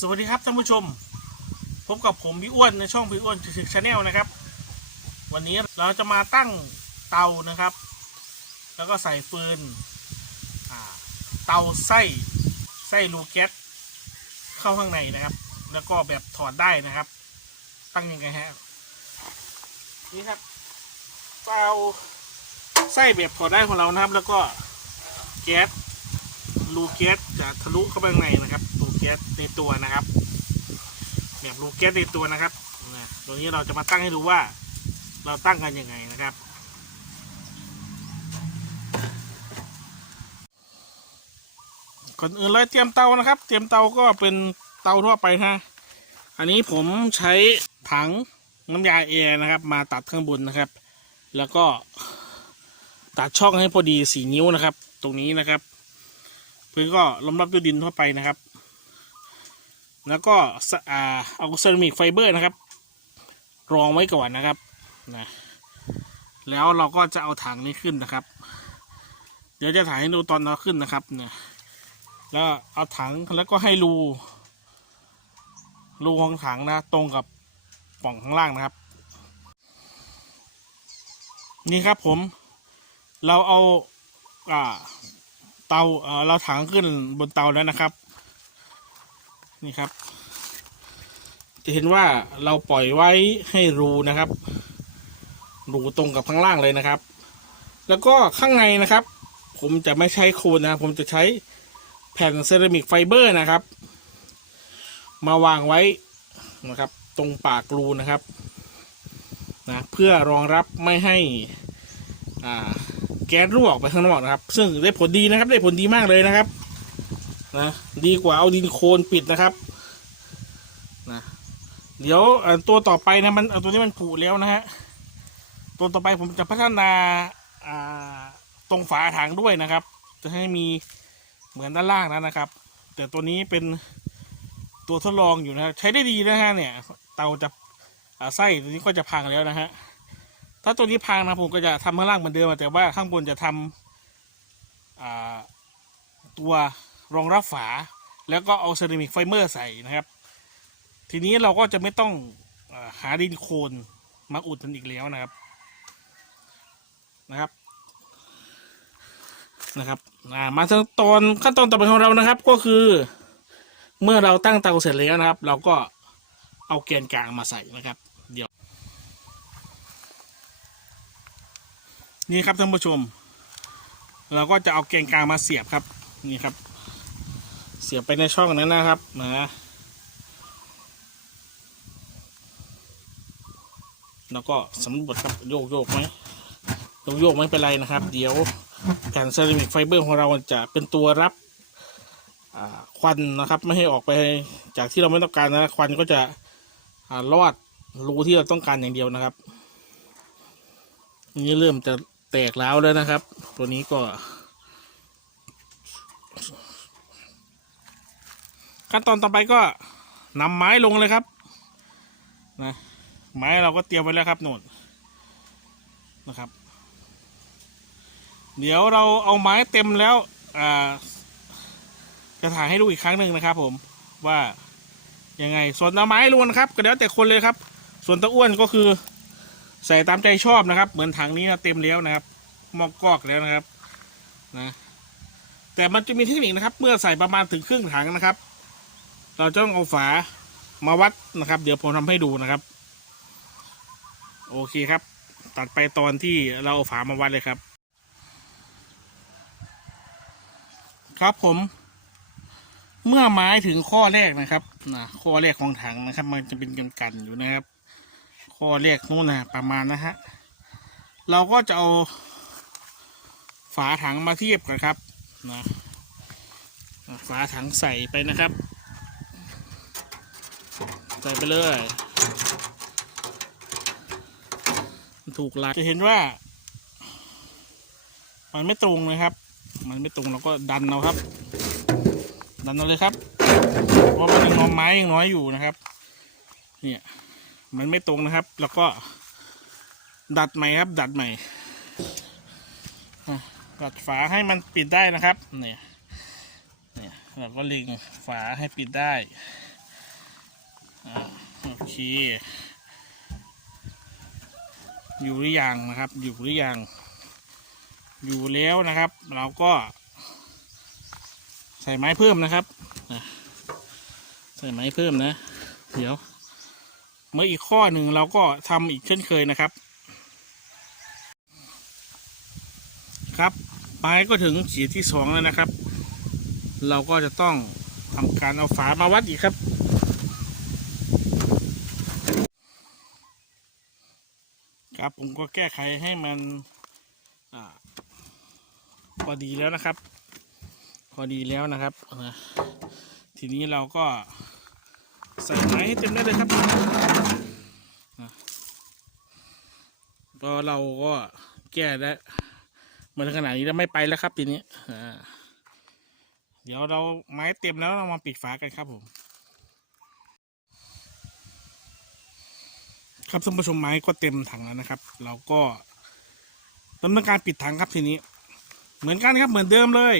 สวัสดีครับท่านผู้ชม พบกับผมพี่อ้วนในช่องพี่อ้วนถึกชาแนลนะครับ วันนี้เราจะมาตั้งเตานะครับ แล้วก็ใส่ฟืนเตาไส้ไส้รูแก๊สเข้าข้างในนะครับ แล้วก็แบบถอดได้นะครับ ตั้งยังไงฮะนี่ครับเตาไส้แบบถอดได้ของเรานะครับ แล้วก็แก๊สรูแก๊สจะทะลุเข้าไปข้างในนะครับ แก๊สในตัวนะครับแบบรูแก๊สในตัวนะครับตรงนี้เราจะมาตั้งให้ดูว่าเราตั้งกันยังไงนะครับ ก่อนอื่นเลยเตรียมเตานะครับ เตรียมเตาก็เป็นเตาทั่วไปนะอันนี้ผมใช้ถังน้ำยาแอร์นะครับ มาตัดข้างบนนะครับ แล้วก็ตัดช่องให้พอดีสี่นิ้วนะครับ ตรงนี้นะครับพื้นก็ล้อมรับด้วยดินทั่วไปนะครับ แล้วก็อ่าเอาเซรามิกไฟเบอร์นะครับ รองไว้ก่อนนะครับนะแล้วเราก็จะเอาถังนี้ขึ้นนะครับ เดี๋ยวจะถ่ายให้ดูตอนเราขึ้นนะครับเนี่ยแล้วเอาถังแล้วก็ให้รูรูของถังนะ ตรงกับป่องข้างล่างนะครับ นี่ครับผม เราเอาอ่าเตาเอ่อเราถังขึ้นบนเตาแล้วนะครับ นี่ครับ จะเห็นว่าเราปล่อยไว้ให้รูนะครับ รูตรงกับข้างล่างเลยนะครับ แล้วก็ข้างในนะครับ ผมจะไม่ใช้โคนนะ ผมจะใช้แผ่นเซรามิกไฟเบอร์นะครับ มาวางไว้นะครับ ตรงปากรูนะครับนะเพื่อรองรับไม่ให้อ่าแก๊สรั่วออกไปข้างนอกนะครับ ซึ่งได้ผลดีนะครับ ได้ผลดีมากเลยนะครับ นะดีกว่าเอาดินโคลนปิดนะครับนะเดี๋ยวตัวต่อไปนะมันตัวนี้มันผุแล้วนะฮะตัวต่อไปผมจะพัฒนาตรงฝาถังด้วยนะครับ จะให้มีเหมือนด้านล่างนั้นนะครับ แต่ตัวนี้เป็นตัวทดลองอยู่นะฮะใช้ได้ดีนะฮะเนี่ย เตาจะาไส้ตัวนี้ก็จะพังแล้วนะฮะถ้าตัวนี้พังนะผมก็จะทำข้างล่างเหมือนเดิมแต่ว่าข้างบนจะทำตัว รองรับฝา แล้วก็เอาเซรามิกไฟเบอร์ใส่นะครับ ทีนี้เราก็จะไม่ต้องหาดินโคลนมาอุดมันอีกแล้วนะครับนะครับนะครับอ่ามาถึงตอนขั้นตอนต่อไปของเรานะครับก็คือ เมื่อเราตั้งเตาเสร็จแล้วนะครับ เราก็เอาแกนกลางมาใส่นะครับ เดี๋ยว นี่ครับท่านผู้ชม เราก็จะเอาแกนกลางมาเสียบครับนี่ครับ เสียบไปในช่องนั้นนะครับนะแล้วก็สำรวจครับโยกโยกไหมโยกโยกไม่เป็นไรนะครับ เดี๋ยวแผ่นเซรามิกไฟเบอร์ของเราจะเป็นตัวรับควันนะครับไม่ให้ออกไปจากที่เราไม่ต้องการนะควันก็จะอ่ารอดรูที่เราต้องการอย่างเดียวนะครับ นี่เริ่มจะแตกแล้วแล้วนะครับ ตัวนี้ก็ ขั้นตอนต่อไปก็นำไม้ลงเลยครับนะไม้เราก็เตรียมไว้แล้วครับโน่นนะครับ เดี๋ยวเราเอาไม้เต็มแล้วอ่าจะถ่ายให้ดูอีกครั้งหนึ่งนะครับ ผมว่ายังไง ส่วนเอาไม้ลงนครับ ก็แล้วแต่คนเลยครับ ส่วนตะอ้วนก็คือ ใส่ตามใจชอบนะครับ เหมือนถังนี้นะเต็มแล้วนะครับหมอกกอกแล้วนะครับนะแต่มันจะมีเทคนิคนะครับ เมื่อใส่ประมาณถึงครึ่งถังนะครับ เราจะต้องเอาฝามาวัดนะครับ เดี๋ยวผมทำให้ดูนะครับ โอเคครับ ตัดไปตอนที่เราเอาฝามาวัดเลยครับ ครับผม เมื่อไม้ถึงข้อแรกนะครับนะข้อแรกของถังนะครับ มันจะเป็นกันกันอยู่นะครับ ข้อแรกนู่นนะประมาณนะฮะเราก็จะเอาฝาถังมาเทียบกันครับนะฝาถังใส่ไปนะครับ ใส่ไปเลยถูกหลักจะเห็นว่า มันไม่ตรงนะครับ มันไม่ตรงเราก็ดันเอาครับ ดันเอาเลยครับเพราะมันยังไม้ยังน้อยอยู่นะครับ เนี่ยมันไม่ตรงนะครับ แล้วก็ ดัดใหม่ครับ ดัดใหม่ดัดฝาให้มันปิดได้นะครับ เนี่ย เนี่ยเราก็เล็งฝาให้ปิดได้ โอเคอยู่หรือยังนะครับ อยู่หรือยังอยู่แล้วนะครับ เราก็ ใส่ไม้เพิ่มนะครับใส่ไม้เพิ่มนะ เดี๋ยว เมื่ออีกข้อหนึ่งเราก็ทำอีกเช่นเคยนะครับ ครับไม้ก็ถึงขีดที่สองแล้วนะครับ เราก็จะต้องทำการเอาฝามาวัดอีกครับ ครับผมก็แก้ไขให้มันอพอดีแล้วนะครับ พอดีแล้วนะครับนะทีนี้เราก็ใส่ไม้ให้เต็มได้เลยครับนะก็เราก็แก้ได้มาถึงขนาดนี้แล้วไม่ไปแล้วครับทีนี้เดี๋ยวเราไม้เต็มแล้วเรามาปิดฝากันครับผม ครับท่านผู้ชมไม้ก็เต็มถังแล้วนะครับ เราก็ดำเนินการปิดถังครับทีนี้ เหมือนกันครับเหมือนเดิมเลย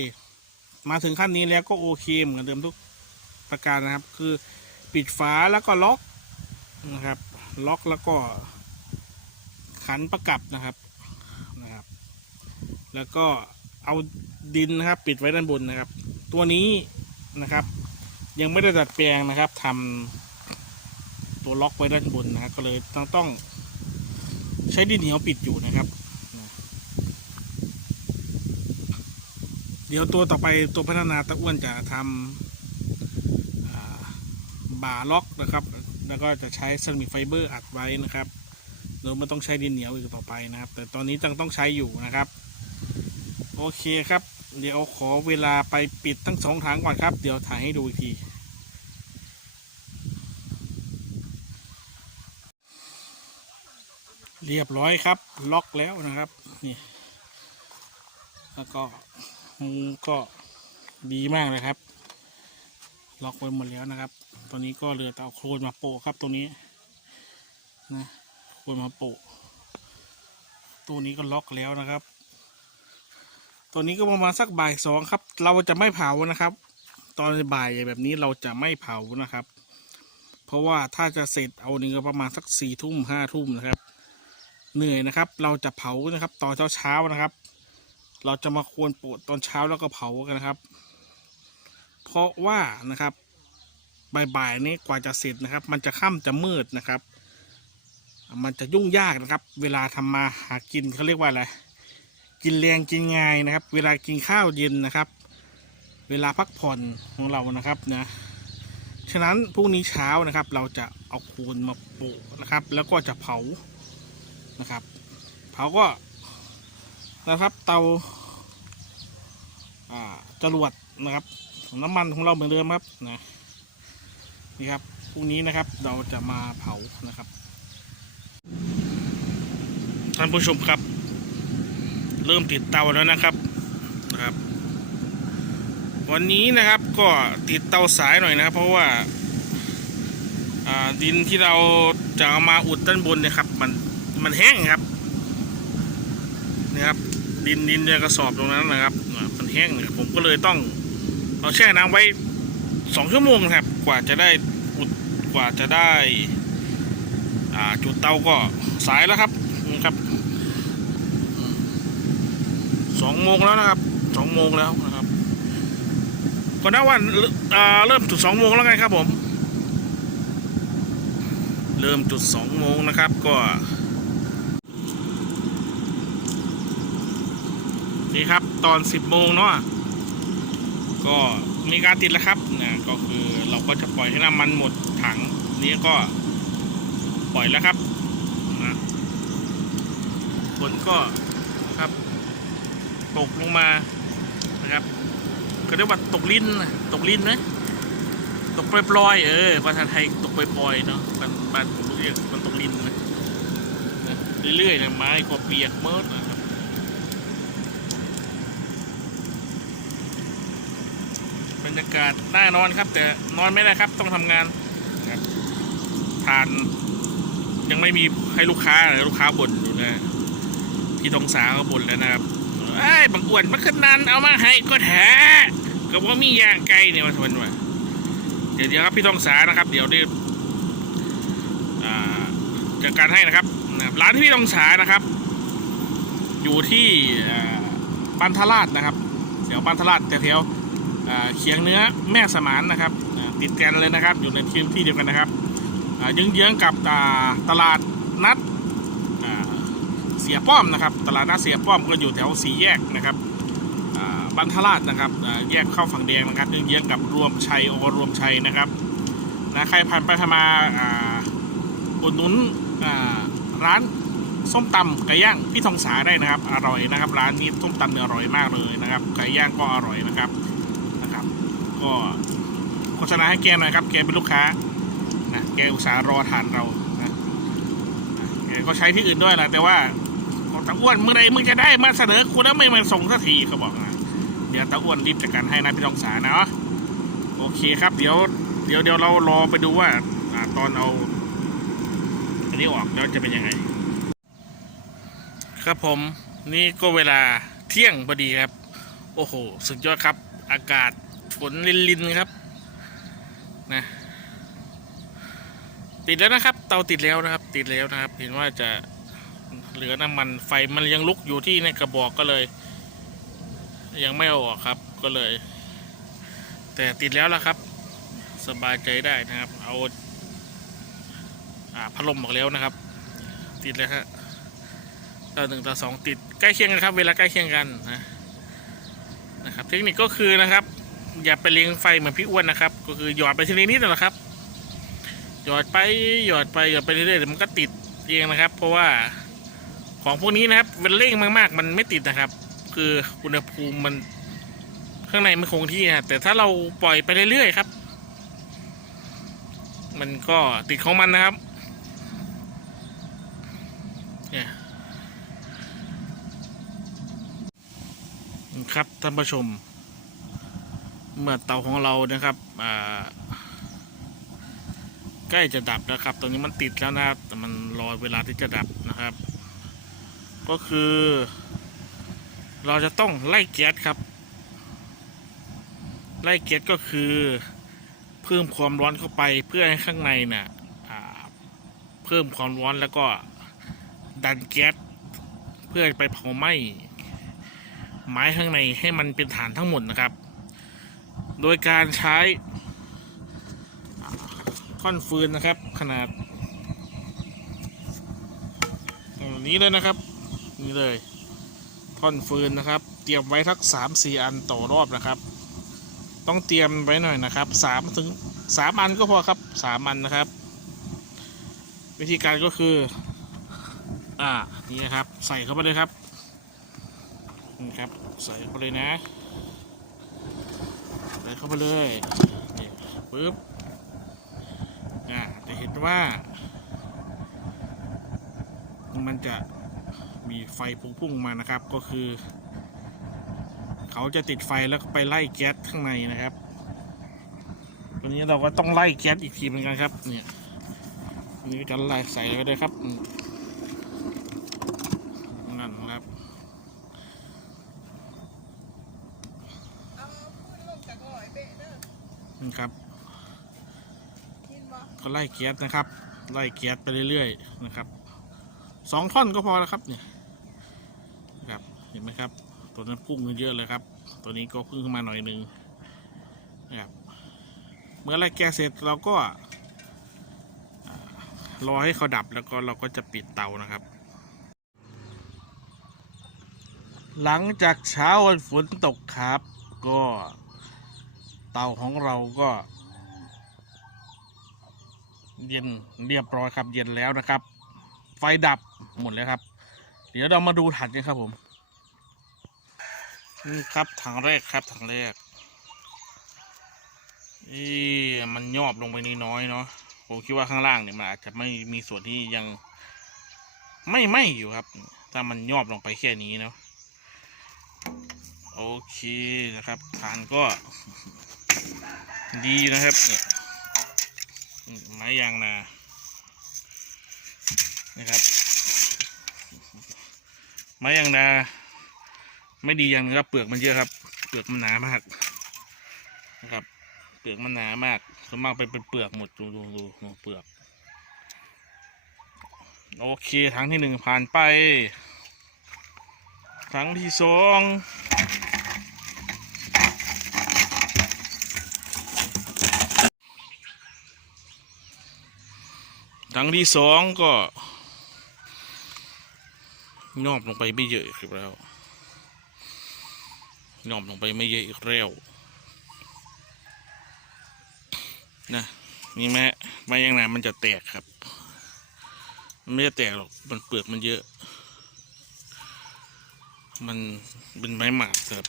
มาถึงขั้นนี้แล้วก็โอเคเหมือนเดิมทุกประการนะครับ คือปิดฝาแล้วก็ล็อกนะครับ ล็อกแล้วก็ขันประกับนะครับนะครับ แล้วก็เอาดินนะครับ ปิดไว้ด้านบนนะครับ ตัวนี้นะครับ ยังไม่ได้ดัดแปลงนะครับทำ ตัวล็อกไว้ด้านบนนะครับก็เลยต้องต้องใช้ดินเหนียวปิดอยู่นะครับ เดี๋ยวตัวต่อไปตัวพัฒนาตะอ้วนจะทำอ่าบ่าล็อกนะครับ แล้วก็จะใช้เซรามิกไฟเบอร์อัดไว้นะครับโดยไม่ต้องใช้ดินเหนียวอีกต่อไปนะครับ แต่ตอนนี้จังต้องใช้อยู่นะครับ โอเคครับ เดี๋ยวขอเวลาไปปิดทั้งสองถังก่อนครับ เดี๋ยวถ่ายให้ดูอีกที เรียบร้อยครับ ล็อกแล้วนะครับนี่แล้วก็มุงก็ดีมากเลยครับ ล็อกไว้หมดแล้วนะครับ ตอนนี้ก็เหลือแต่เอาโครนมาโปะครับตัวนี้นะโครนมาโปะตัวนี้ก็ล็อกแล้วนะครับ ตัวนี้ก็ประมาณสักบ่ายสองครับ เราจะไม่เผานะครับ ตอนบ่ายแบบนี้เราจะไม่เผานะครับ เพราะว่าถ้าจะเสร็จเอานี่ก็ประมาณสักสี่ทุ่มห้าทุ่มนะครับ เหนื่อยนะครับ เราจะเผานะครับ ตอนเช้าเช้านะครับ เราจะมาควรโปดตอนเช้าแล้วก็เผากันนะครับ เพราะว่านะครับบ่ายๆนี้กว่าจะเสร็จนะครับ มันจะค่ำจะมืดนะครับ มันจะยุ่งยากนะครับ เวลาทำมาหากินเขาเรียกว่าอะไรกินแรงกินง่ายนะครับ เวลากินข้าวเย็นนะครับ เวลาพักผ่อนของเรานะครับนะฉะนั้นพรุ่งนี้เช้านะครับ เราจะเอาโคนมาโปะนะครับ แล้วก็จะเผา นะครับ เผาก็นะครับ เตาจรวดนะครับ น้ำมันของเราเหมือนเดิมครับนะนี่ครับพรุ่งนี้นะครับเราจะมาเผานะครับท่านผู้ชมครับ เริ่มติดเตาแล้วนะครับนะครับ วันนี้นะครับก็ติดเตาสายหน่อยนะครับ เพราะว่าดินที่เราจะเอามาอุดด้านบนเนะครับ มัน มันแห้งครับนี่ครับ ดินดินในกระสอบตรงนั้นนะครับ มันแห้งเนี่ยผมก็เลยต้องเอาแช่น้ำไว้สองชั่วโมงครับ กว่าจะได้อุดกว่าจะได้อาจุดเตาก็สายแล้วครับนี่ครับสองโมงแล้วนะครับสองโมงแล้วนะครับก็นับวันอ่าเริ่มจุดสองโมงแล้วไงครับผม เริ่มจุดสองโมงนะครับก็ นี่ครับตอนสิบโมงเนาะก็มีการติดแล้วครับนะก็คือเราก็จะปล่อยให้น้ำมันหมดถังนี้ก็ปล่อยแล้วครับนะฝนก็ครับตกลงมานะครับก็เรียกว่าตกลิ้นตกลิ้นนะตกปล่อยๆเออภาษาไทยตกปล่อยๆเนาะบ้านบ้านผมเรียกมันตกลิ้นนะนะเรื่อยๆนะไม้ก็เปียกเมิดนะค รยากาศน่านอนครับ แต่นอนไม่ได้ครับต้องทำงานครับทานยังไม่มีให้ลูกค้าเลยลูกค้าบ่นอยู่นะพี่ทองสาก็บ่นแล้วนะครับไอ้บางอ้วนมันขึ้นนานเอามาให้ก็แท้ก็ว่ามีย่างไก่เนี่ยมาทนว่าเดี๋ยวเดี๋ยวครับพี่ทองสานะครับ เดี๋ยวได้อ่าจัดการให้นะครับร้านที่พี่ต้องสานะครับ อยู่ที่อ่าปันทราชนะครับแถวปันทราชแถวๆอ่า เขียงเนื้อแม่สมานนะครับติดกันเลยนะครับ อยู่ในพื้นที่เดียวกันนะครับอ่าเยื้องกับตลาดนัดเสียป้อมนะครับ ตลาดนัดเสียป้อมก็อยู่แถวสี่แยกนะครับอ่าบันทราชนะครับแยกเข้าฝั่งแดงนะครับยึงเยื้องกับรวมชัยโอรวมชัยนะครับนะใครผ่านไปผ่านมาอุดหนุนร้านส้มตำไก่ย่างพี่ทองสาได้นะครับ อร่อยนะครับ ร้านนี้ส้มตำเนี่ยอร่อยมากเลยนะครับไก่ย่างก็อร่อยนะครับ ก็โฆษณาให้แกหน่อยครับ แกเป็นลูกค้านะแกอุตส่าห์รอทานเรานะแกก็ใช้ที่อื่นด้วยแหละแต่ว่าตาอ้วนเมื่อไรมึงจะได้มาเสนอคุณแล้วไม่มาส่งสักทีเขาบอกนะเดี๋ยวตาอ้วนรีบจัดการให้นะพี่ทองสานะโอเคครับ เดี๋ยวเดี๋ยวเดี๋ยวเรารอไปดูว่าอ่าตอนเอาอันนี้ออกแล้วจะเป็นยังไง ครับผมนี่ก็เวลาเที่ยงพอดีครับ โอ้โห สุดยอดครับ อากาศ ฝนลินๆครับนะติดแล้วนะครับ เตาติดแล้วนะครับ ติดแล้วนะครับ เห็นว่าจะเหลือน้ำมันไฟมันยังลุกอยู่ที่ในกระบอกก็เลย ยังไม่เอาออกครับก็เลย แต่ติดแล้วละครับ สบายใจได้นะครับ เอาอ่าพัดลมออกแล้วนะครับ ติดแล้วฮะต่อหนึ่งต่อสองติดใกล้เคียงกันครับ เวลาใกล้เคียงกันนะนะครับ เทคนิคก็คือนะครับ อย่าไปเลี้ยงไฟเหมือนพี่อ้วนนะครับ ก็คือหยอดไปทีละนิดนั่นแหละครับ หยอดไปหยอดไปหยอดไปเรื่อยๆมันก็ติดเองนะครับ เพราะว่าของพวกนี้นะครับเป็นเร่งมากๆ มันไม่ติดนะครับ คืออุณหภูมิมันข้างในมันคงที่นะแต่ถ้าเราปล่อยไปเรื่อยๆครับ มันก็ติดของมันนะครับเนี่ยครับท่านผู้ชม เมื่อเตาของเรานะครับใกล้จะดับแล้วครับ ตอนนี้มันติดแล้วนะครับ แต่มันรอเวลาที่จะดับนะครับ ก็คือ เราจะต้องไล่แก๊สครับ ไล่แก๊สก็คือเพิ่มความร้อนเข้าไปเพื่อให้ข้างในน่ะอ่าเพิ่มความร้อนแล้วก็ดันแก๊สเพื่อไปเผาไหม้ไม้ข้างในให้มันเป็นฐานทั้งหมดนะครับ โดยการใช้ท่อนฟืนนะครับ ขนาดอย่างนี้เลยนะครับ นี่เลย ท่อนฟืนนะครับ เตรียมไว้ทักสามสี่อันต่อรอบนะครับ ต้องเตรียมไว้หน่อยนะครับสามถึงสามอันก็พอครับสามอันนะครับ วิธีการก็คือ อ่านี่นะครับ ใส่เข้าไปเลยครับนี่ครับ ใส่เข้าไปเลยนะ ส่เข้าไปเลยนี่ปึ๊บอ่าจะเห็นว่า มันจะมีไฟพุ่งๆมานะครับ ก็คือ เขาจะติดไฟแล้วไปไล่แก๊สข้างในนะครับวันนี้เราก็ต้องไล่แก๊สอีกทีเหมือนกันครับ เนี่ยนนี้ก็จะไล่ใส่ไปเลยครับอืมนั่นนะครับ เอาพูดลงจากหอยเบะเด้อ นี่ครับกินบ่ก็ไล่แก๊สนะครับ ไล่แก๊สไปเรื่อยๆนะครับสองท่อนก็พอแล้วครับเนี่ยนะครับเห็นไหมครับ ตัวนั้นพุ่งขึ้นเยอะเลยครับ ตัวนี้ก็พุ่งขึ้นมาหน่อยหนึงนะครับเมื่อไล่แก๊สเสร็จเราก็อ่ารอให้เขาดับแล้วก็เราก็จะปิดเตานะครับ หลังจากเช้าวันฝนตกครับ ก็ เตาของเราก็ เย็นเรียบร้อยครับ เย็นแล้วนะครับ ไฟดับหมดแล้วครับ เดี๋ยวเรามาดูถังกันครับผมนี่ครับถังแรกครับถังแรกนี่มันยอบลงไปนิดน้อยเนาะผมคิดว่าข้างล่างเนี่ยมันอาจจะไม่มีส่วนที่ยังไม่ไหมอยู่ครับ ถ้ามันยอบลงไปแค่นี้เนาะโอเคนะครับฐานก็ ดีนะครับเนี่ยไม้ยางนานะครับ ไม้ยางนา ไม่ดีอย่างนึงครับเปลือกมันเยอะครับ เปลือกมันหนามากนะครับ เปลือกมันหนามากส่วนมากเป็นเป็นเปลือกหมดดูดูดูดูเปลือก โอเคถังที่หนึ่งผ่านไปถังที่สอง ถังที่สองก็งอบลงไปไม่เยอะอีกแล้วงอบลงไปไม่เยอะอีกแล้วนะนี่แม่ไม่อย่างนั้นมันจะแตกครับ มันไม่จะแตกหรอกมันเปลือกมันเยอะ มันเป็นไม้หมากครับ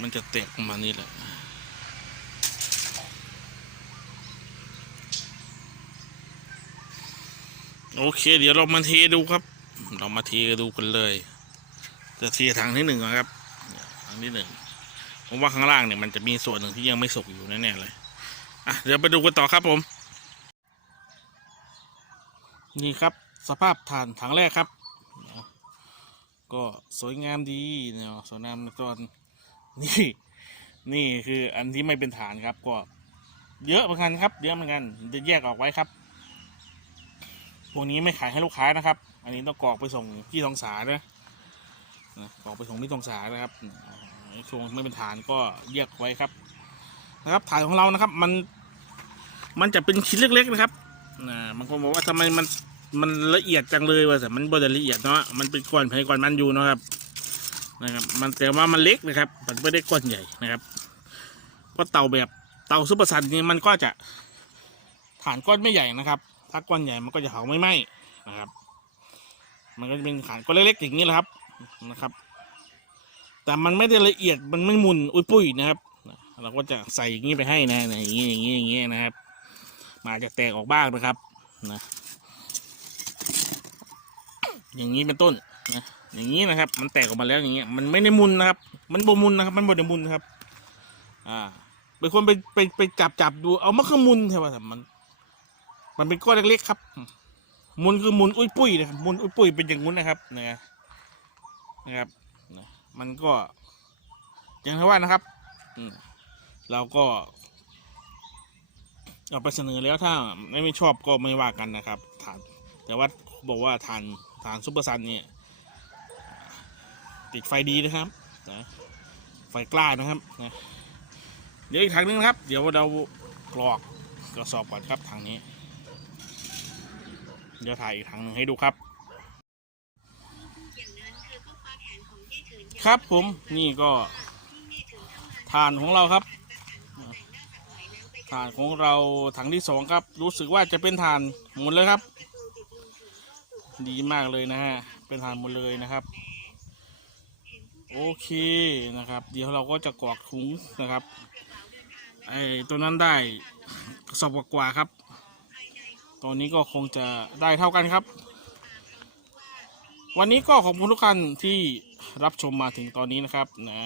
มันจะแตกประมาณนี้แหละ โอเค เดี๋ยวเรามาเทดูครับ เรามาเทดูกันเลย จะเทถังที่หนึ่งก่อนครับถังที่หนึ่งผมว่าข้างล่างเนี่ยมันจะมีส่วนหนึ่งที่ยังไม่สุกอยู่แน่ๆเลยอะเดี๋ยวไปดูกันต่อครับผม นี่ครับ สภาพฐานถังแรกครับ ก็สวยงามดีเนาะสวยงามในตอนนี่นี่คืออันที่ไม่เป็นฐานครับก็เยอะเหมือนกันครับ เยอะเหมือนกันจะแยกออกไว้ครับ พวกนี้ไม่ขายให้ลูกค้านะครับ อันนี้ต้องกรอกไปส่งที่ทองสานะนะกรอกไปส่งที่ทองสานะครับช่วงไม่เป็นฐานก็แยกไว้ครับ นะครับฐานของเรานะครับ มัน มันจะเป็นชิ้นเล็ก ๆ นะครับนะบางคนบอกว่าทำไมมันมันละเอียดจังเลยวะแต่มันบ่ได้ละเอียดเนาะมันเป็นก้อนไผ่ก้อนมันอยู่นะครับนะครับ มันแต่ว่ามันเล็กนะครับ มันไม่ได้ก้อนใหญ่นะครับเพราะเตาแบบเตาซุปเปอร์ซันนี่มันก็จะฐานก้อนไม่ใหญ่นะครับ ถ้าก้อนใหญ่มันก็จะเผาไม่ไหม้นะครับ มันก็จะเป็นฐานก้อนเล็กๆอย่างนี้แหละครับนะครับ แต่มันไม่ได้ละเอียดมันไม่มุนอุ้ยปุ้ยนะครับ เราก็จะใส่อย่างนี้ไปให้นะอย่างนี้อย่างนี้อย่างนี้นะครับมันอาจจะแตกออกบ้างนะครับนะอย่างนี้เป็นต้นนะอย่างนี้นะครับ มันแตกออกมาแล้วอย่างเงี้ยมันไม่ได้มุนนะครับ มันบ่มุนนะครับ มันบ่ได้มุนนะครับ อ่าเป็นคนไปไปไปจับจับดูเอามาคือมุนใช่ป่ะมัน มันเป็นก้อนเล็กๆครับมุนคือมุนอุ้ยปุ้ยนะครับมุนอุ้ยปุ้ยเป็นอย่างงู้นนะครับนะนะครับมันก็ อย่างที่ว่านะครับเราก็เอาไปเสนอแล้วถ้าไม่ไม่ชอบก็ไม่ว่ากันนะครับฐานแต่ว่าบอกว่าฐานฐานซุปเปอร์ซันเนี่ยติดไฟดีนะครับนะไฟกล้านะครับนะเดี๋ยวอีกทางนึงนะครับ เดี๋ยวเรากรอกกระสอบก่อนครับทางนี้ เดี๋ยวถ่ายอีกทางหนึ่งให้ดูครับ ครับผมนี่ก็ฐานของเราครับฐานของเราถังที่สองครับ รู้สึกว่าจะเป็นฐานหมดเลยครับ ดีมากเลยนะฮะเป็นฐานหมดเลยนะครับ โอเคนะครับ เดี๋ยวเราก็จะกรอกถุงนะครับไอ้ตัวนั้นได้สอบกว่าครับ ตอนนี้ก็คงจะได้เท่ากันครับ วันนี้ก็ขอบคุณทุกท่านที่รับชมมาถึงตอนนี้นะครับนะ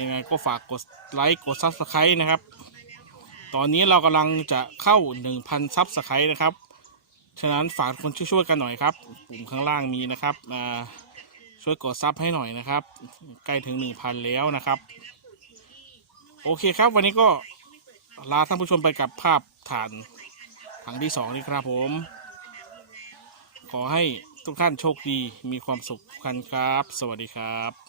ยังไงก็ฝากกดไลค์กดซับสไครต์นะครับ ตอนนี้เรากำลังจะเข้า 1,000ซับสไครต์นะครับ ฉะนั้นฝากคนช่วยๆกันหน่อยครับ ปุ่มข้างล่างมีนะครับช่วยกดซับให้หน่อยนะครับ ใกล้ถึง 1,000 แล้วนะครับ โอเคครับวันนี้ก็ลาท่านผู้ชมไปกับภาพฐาน ถังที่สองนี่ครับผม ขอให้ทุกท่านโชคดีมีความสุขกันครับ สวัสดีครับ